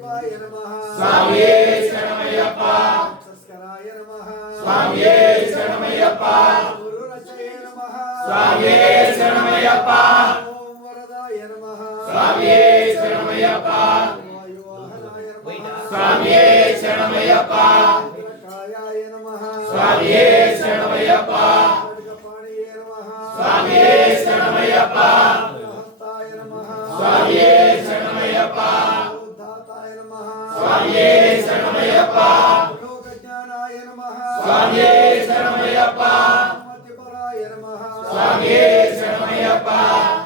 దీపాయ నమః స్వామియే శరణమయ్యప్ప సంస్కారాయ నమః స్వామియే శరణమయ్యప్ప గురు రచయ నమః స్వామియే శరణమయ్యప్ప ఓం వరదాయ నమః స్వామియే శరణమయ్యప్ప వాయువాహనాయ నమః స్వామియే శరణమయ్యప్ప కాయాయ నమః స్వామియే శరణమయ్యప్ప ఖడ్గపాణియే నమః స్వామియే శరణమయ్యప్ప హస్తాయ నమః స్వామియే శరణమయ్యప్ప ఉద్ధాతాయ నమః స్వామియే శరణమయ్యప్ప లోకజ్ఞానాయ నమః స్వామియే శరణమయ్యప్ప మతిపరాయ నమః స్వామియే శరణమయ్యప్ప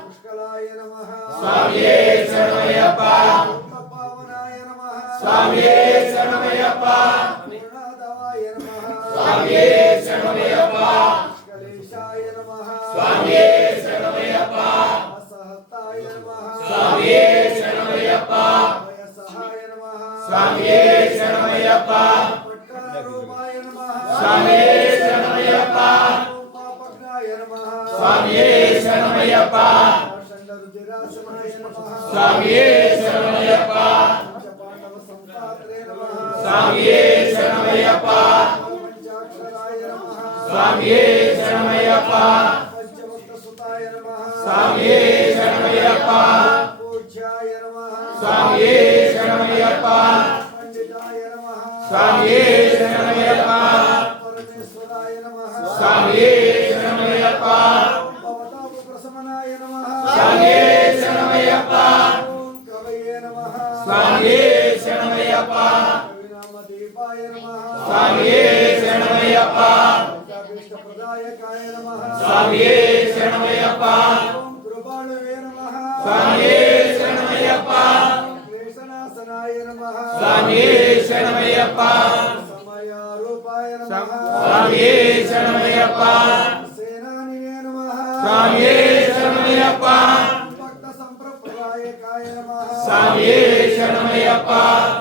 పుష్కలాయ నమః స్వామియే శరణమయ్యప్ప పావనాయ నమః స్వామియే శరణమయ్యప్ప పూర్ణాదవాయ నమః స్వామియే శరణమయ్యప్ప పుష్కలేశాయ నమః స్వామియే శరణమయ్యప్ప అసహతాయ నమః స్వామియే శరణమయ్యప్ప వయసహాయ నమః స్వామియే శరణమయ్యప్ప పట్కర రూపాయ నమః స్వామియే శరణమయ్యప్ప పాపజ్ఞాయ నమః స్వామియే శరణమయ్యప్ప రుద్రాసనాయ నమః స్వామియే శరణమయ్యప్ప పంచపాండవ సంపాత్రే నమః స్వామియే శరణమయ్యప్ప పంచాక్షరాయ నమః స్వామియే శరణమయ్యప్ప పంచభక్త సుతాయ నమః స్వామియే శరణమయ్యప్ప పూజ్యాయ నమః స్వామియే శరణమయ్యప్ప పండితాయ నమః స్వామియే శరణమయ్యప్ప పరమేశ్వరాయ నమః స్వామియే శరణమయ్యప్ప భవతాప ప్రశమనాయ నమః స్వామియే శరణమయ్యప్ప ఓం కవయే నమః స్వామియే శరణమయ్యప్ప కవినామ దీపాయ నమః స్వామియే శరణమయ్యప్ప పంచాభీష్టప్రదాయకాయ నమః స్వామియే శరణమయ్యప్ప ఓం కృపాళవే నమః స్వామియే శరణమయ్యప్ప క్లేశనాశనాయ నమః స్వామియే శరణమయ్యప్ప సమయారూపాయ నమః స్వామియే శరణమయ్యప్ప సేనానివే నమః స్వామియే శరణమయ్యప్ప భక్త సంప్రదాయకాయ నమః స్వామియే శరణమయ్యప్ప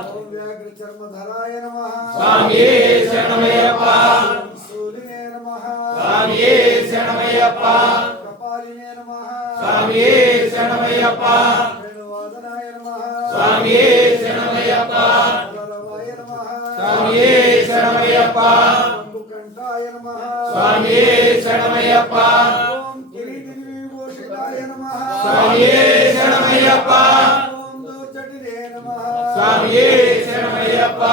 ఓం వ్యాఘ్ర చర్మధరాయ నమః స్వామియే శరణమయ్యప్ప ఓం శూలినే నమః స్వామియే శరణమయ్యప్ప కపాలినే నమః స్వామియే శరణమయ్యప్ప వేణువాదనాయ నమః స్వామియే శరణమయ్యప్ప వరవాయ నమః స్వామియే శరణమయ్యప్ప కంఠాయ నమః స్వామియే శరణమయ్యప్ప ఓం కిరీటి విభూషితాయ నమః స్వామియే శరణమయ్యప్ప ఓం దూర్జటినే నమః స్వామియే శరణమయ్యప్ప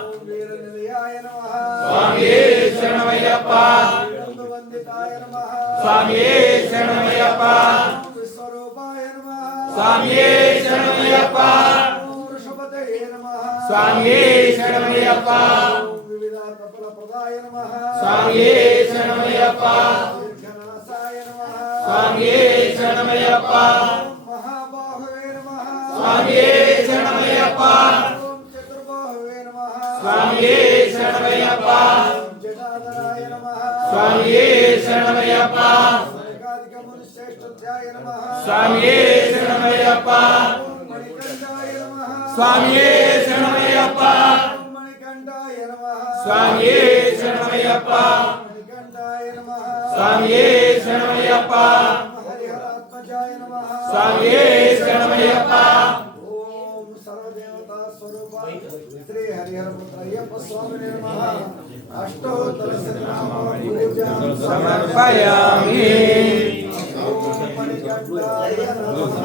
ఓం వీరనిలయాయ నమః స్వామియే శరణమయ్యప్ప వందితాయ నమః స్వామియే శరణమయ్యప్ప ఓం విశ్వరూపాయ నమః స్వామియే శరణమయ్యప్ప ఓం వృషభతయే నమః స్వామియే శరణమయ్యప్ప ఓం వివిధార్థ ఫలప్రదాయ నమః స్వామియే శరణమయ్యప్ప దీర్ఘనాశాయ నమః స్వామియే శరణమయ్యప్ప ఓం మహాబాహువే నమః స్వామియే శరణమయ్యప్ప ఓం చతుర్బాహువే నమః స్వామియే శరణమయ్యప్ప ఓం జటాధరాయ నమః స్వామియే శరణమయ్యప్ప ఏకాధికముని శ్రేష్ఠధ్యాయ నమః స్వామియే శరణమయ్యప్ప ఓం మణికంఠాయ నమః స్వామియే శరణమయ్యప్ప ఓం మణికంఠాయ నమః స్వామియే శరణమయ్యప్ప మణికంఠాయ నమః స్వామియే శరణమయ్యప్ప హరిహరాత్మజాయ నమః స్వామియే శరణమయ్యప్ప ఓం సర్వదేవతా స్వరూప శ్రీ హరిహర పుత్ర అయ్యప్ప స్వామినే నమః అష్టోత్తర శతనామ పూజాం సమర్పయామి ఓం మణికంఠాయ నమః